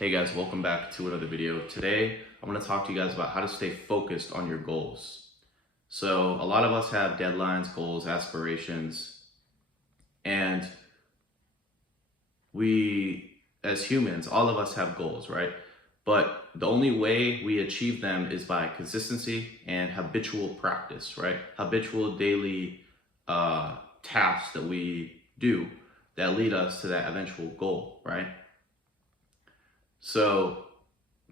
Hey guys, welcome back to another video. Today, I'm going to talk to you guys about how to stay focused on your goals. So a lot of us have deadlines, goals, aspirations, and we, as humans, all of us have goals, right? But the only way we achieve them is by consistency and habitual practice, right? Habitual daily tasks that we do that lead us to that eventual goal, right? So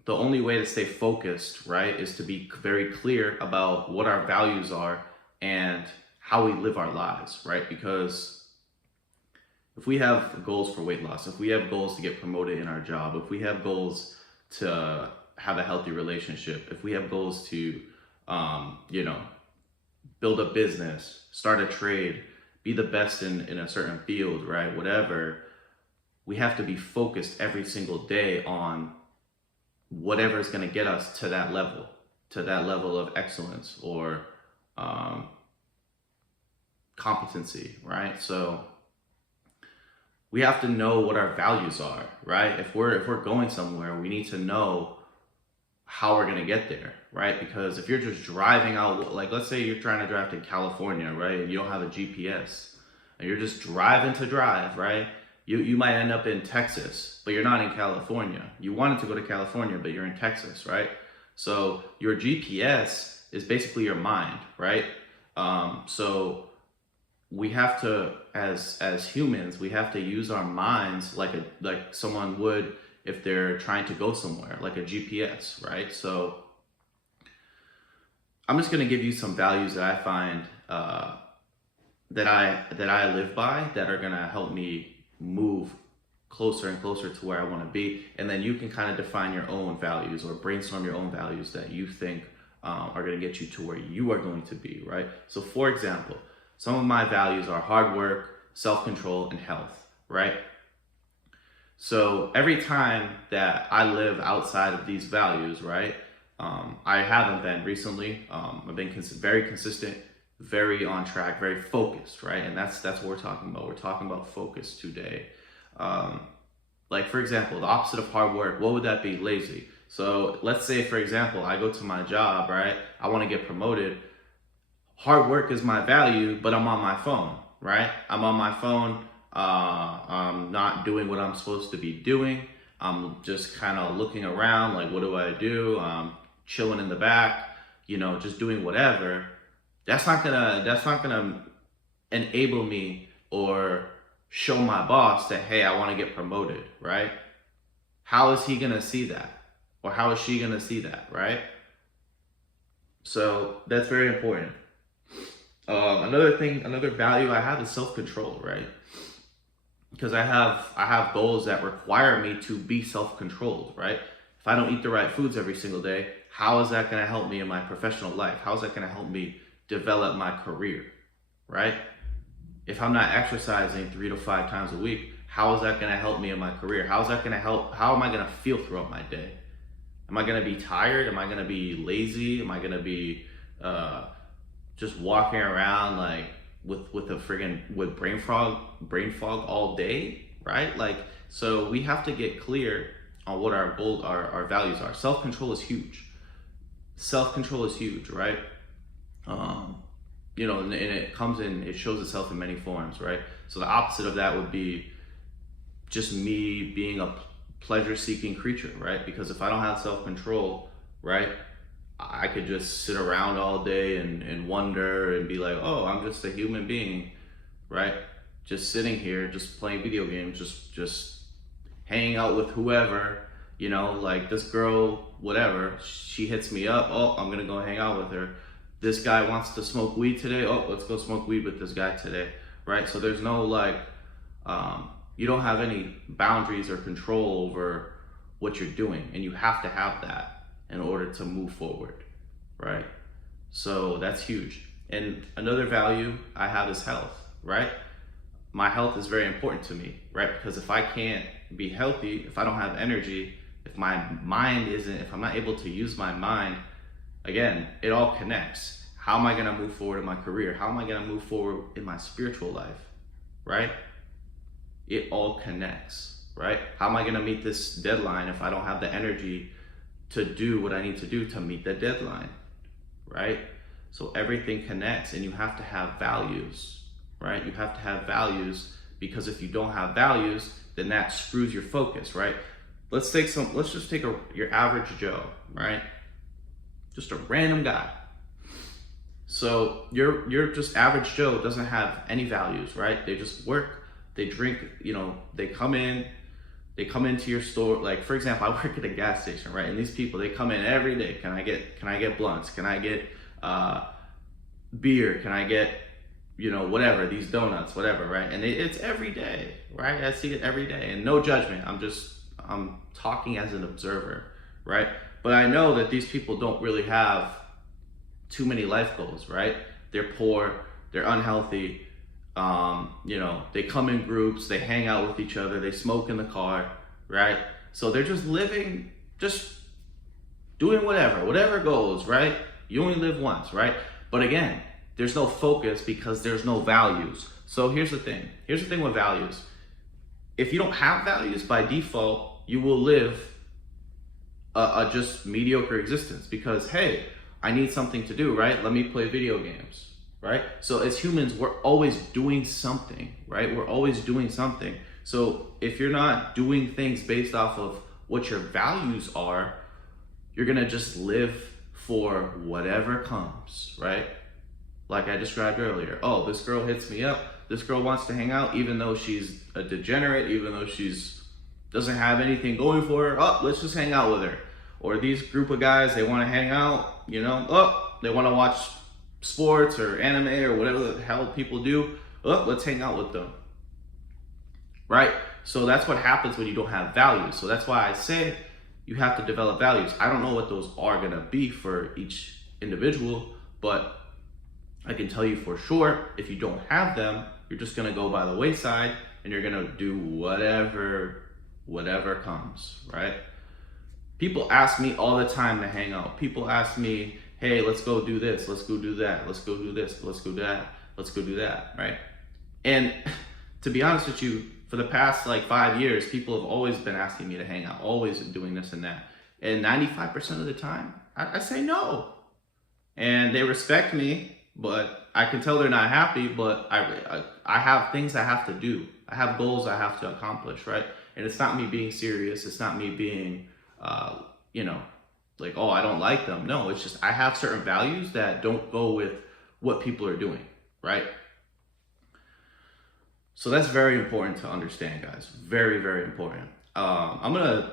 the only way to stay focused, right, is to be very clear about what our values are and how we live our lives, right? Because if we have goals for weight loss, if we have goals to get promoted in our job, if we have goals to have a healthy relationship, if we have goals to, build a business, start a trade, be the best in a certain field, right? Whatever, we have to be focused every single day on whatever is going to get us to that level of excellence or competency, right? So we have to know what our values are, right? If we're going somewhere, we need to know how we're going to get there, right? Because if you're just driving out, like let's say you're trying to drive to California, right? And you don't have a GPS and you're just driving to drive, right? You might end up in Texas, but you're not in California. You wanted to go to California, but you're in Texas, right? So your GPS is basically your mind, right? So we have to, as humans, we have to use our minds like someone would if they're trying to go somewhere, like a GPS, right? So I'm just gonna give you some values that I find that I live by that are gonna help me move closer and closer to where I want to be, and then you can kind of define your own values or brainstorm your own values that you think are going to get you to where you are going to be, right? So for example, some of my values are hard work, self-control, and health, right? So every time that I live outside of these values, right, I haven't been recently. I've been very consistent, very on track, very focused, right? And that's what we're talking about. We're talking about focus today. Like for example, the opposite of hard work, what would that be? Lazy. So let's say, for example, I go to my job, right? I want to get promoted. Hard work is my value, but I'm on my phone, right? I'm on my phone. I'm not doing what I'm supposed to be doing. I'm just kind of looking around, like, what do I do? Chilling in the back, just doing whatever. That's not gonna enable me or show my boss that, hey, I want to get promoted, right? How is he gonna see that? Or how is she gonna see that, right? So that's very important. Another value I have is self-control, right? Because I have goals that require me to be self-controlled, right? If I don't eat the right foods every single day, how is that gonna help me in my professional life? How is that gonna help me develop my career, right? If I'm not exercising 3 to 5 times a week, how is that going to help me in my career? How is that going to help? How am I going to feel throughout my day? Am I going to be tired? Am I going to be lazy? Am I going to be just walking around like with brain fog all day, right? Like, so we have to get clear on what our goals, our values are. Self-control is huge. Self-control is huge, right? And it shows itself in many forms, right? So the opposite of that would be just me being a pleasure-seeking creature, right? Because if I don't have self-control, right, I could just sit around all day and wonder and be like, oh, I'm just a human being, right? Just sitting here, just playing video games, just hanging out with whoever, like this girl, whatever, she hits me up, oh, I'm gonna go hang out with her. This guy wants to smoke weed today. Oh, let's go smoke weed with this guy today, right? So there's no you don't have any boundaries or control over what you're doing, and you have to have that in order to move forward, right? So that's huge. And another value I have is health, right? My health is very important to me, right? Because if I can't be healthy, if I don't have energy, if I'm not able to use my mind, again, it all connects. How am I going to move forward in my career? How am I going to move forward in my spiritual life, right? It all connects, right? How am I going to meet this deadline if I don't have the energy to do what I need to do to meet the deadline, right? So everything connects, and you have to have values, right? You have to have values, because if you don't have values, then that screws your focus, right? Let's just take your average Joe, right? Just a random guy. So you're just average Joe, doesn't have any values, right? They just work, they drink, they come into your store. Like, for example, I work at a gas station, right? And these people, they come in every day. Can I get blunts? Can I get beer? Can I get, whatever, these donuts, whatever, right? And it's every day, right? I see it every day, and no judgment. I'm talking as an observer, right? But I know that these people don't really have too many life goals, right? They're poor, they're unhealthy, they come in groups, they hang out with each other, they smoke in the car, right? So they're just living, just doing whatever goes, right? You only live once, right? But again, there's no focus because there's no values. So here's the thing with values. If you don't have values, by default, you will live a just mediocre existence, because, hey, I need something to do, right? Let me play video games, right? So as humans, we're always doing something, right? We're always doing something. So if you're not doing things based off of what your values are, you're gonna just live for whatever comes, right? Like I described earlier. Oh, this girl hits me up. This girl wants to hang out, even though she's a degenerate, even though she's doesn't have anything going for her. Oh, let's just hang out with her. Or these group of guys, they want to hang out, oh, they want to watch sports or anime or whatever the hell people do. Oh, let's hang out with them, right? So that's what happens when you don't have values. So that's why I say you have to develop values. I don't know what those are going to be for each individual, but I can tell you for sure, if you don't have them, you're just going to go by the wayside, and you're going to do whatever comes, right? People ask me all the time to hang out. People ask me, hey, let's go do this, let's go do that, let's go do this, let's go do that, let's go do that, right? And to be honest with you, for the past 5 years, people have always been asking me to hang out, always doing this and that. And 95% of the time, I say no. And they respect me, but I can tell they're not happy, but I have things I have to do. I have goals I have to accomplish, right? And it's not me being serious. It's not me being, oh, I don't like them. No, it's just I have certain values that don't go with what people are doing, right? So that's very important to understand, guys. Very, very important. I'm going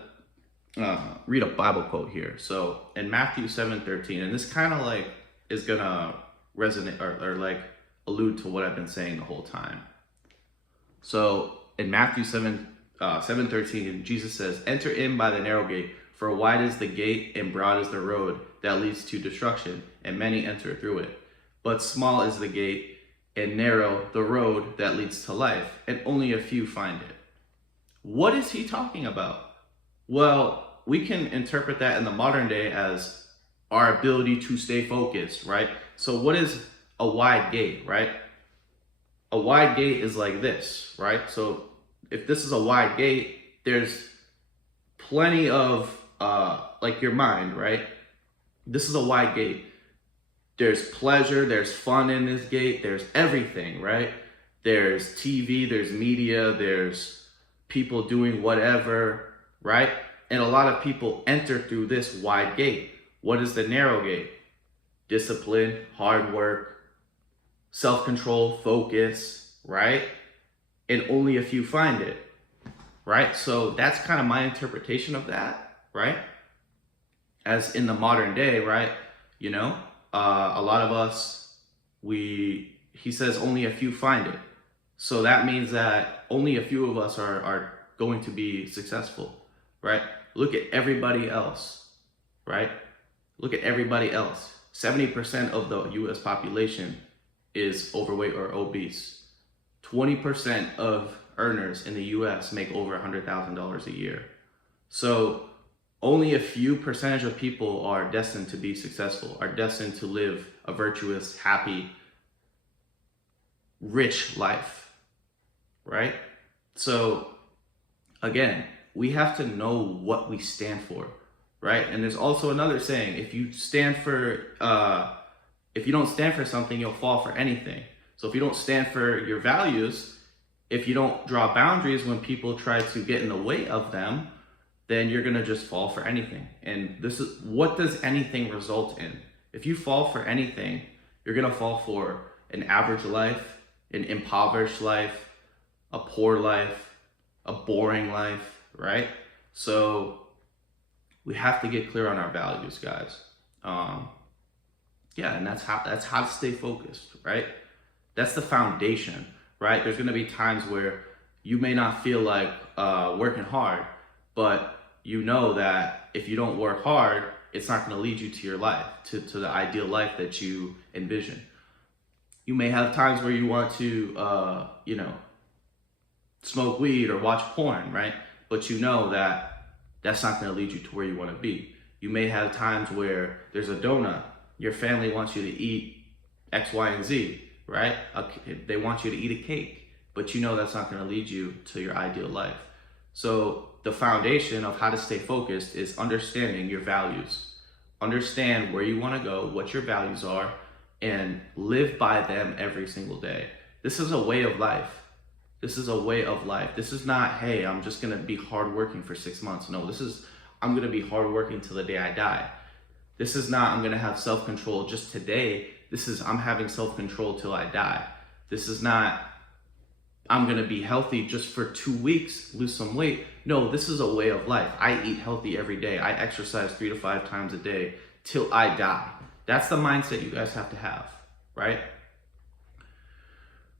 to read a Bible quote here. So in Matthew 7:13, and this kind of is going to resonate or allude to what I've been saying the whole time. So in Matthew 7:13, Jesus says, "Enter in by the narrow gate, for wide is the gate and broad is the road that leads to destruction, and many enter through it. But small is the gate and narrow the road that leads to life, and only a few find it." What is he talking about? Well, we can interpret that in the modern day as our ability to stay focused, right? So what is a wide gate, right? A wide gate is like this, right? So if this is a wide gate, there's plenty of your mind, right? This is a wide gate. There's pleasure, there's fun in this gate, there's everything, right? There's TV, there's media, there's people doing whatever, right? And a lot of people enter through this wide gate. What is the narrow gate? Discipline, hard work, self-control, focus, right? And only a few find it, right? So that's kind of my interpretation of that, right? As in the modern day, right? A lot of us, he says only a few find it. So that means that only a few of us are going to be successful, right? Look at everybody else, right? Look at everybody else. 70% of the US population is overweight or obese. 20% of earners in the US make over $100,000 a year. So only a few percentage of people are destined to be successful, are destined to live a virtuous, happy, rich life, right? So again, we have to know what we stand for, right? And there's also another saying: if you don't stand for something, you'll fall for anything. So if you don't stand for your values, if you don't draw boundaries when people try to get in the way of them, then you're gonna just fall for anything. And this is, what does anything result in? If you fall for anything, you're gonna fall for an average life, an impoverished life, a poor life, a boring life, right? So we have to get clear on our values, guys. Yeah, and that's how to stay focused, right? That's the foundation, right? There's gonna be times where you may not feel like working hard, but you know that if you don't work hard, it's not gonna lead you to your life, to the ideal life that you envision. You may have times where you want to, smoke weed or watch porn, right? But you know that that's not gonna lead you to where you wanna be. You may have times where there's a donut, your family wants you to eat X, Y, and Z, right? They want you to eat a cake, but you know that's not gonna lead you to your ideal life. So the foundation of how to stay focused is understanding your values. Understand where you wanna go, what your values are, and live by them every single day. This is a way of life. This is a way of life. This is not, hey, I'm just gonna be hardworking for 6 months. No, this is, I'm gonna be hardworking till the day I die. This is not, I'm gonna have self-control just today. This is, I'm having self-control till I die. This is not, I'm gonna be healthy just for 2 weeks, lose some weight. No, this is a way of life. I eat healthy every day. I exercise 3 to 5 times a day till I die. That's the mindset you guys have to have, right?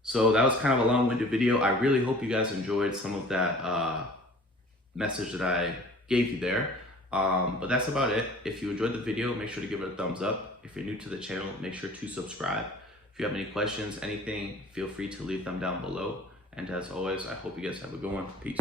So that was kind of a long-winded video. I really hope you guys enjoyed some of that message that I gave you there. But that's about it. If you enjoyed the video, make sure to give it a thumbs up. If you're new to the channel, make sure to subscribe. If you have any questions, anything, feel free to leave them down below. And as always, I hope you guys have a good one. Peace.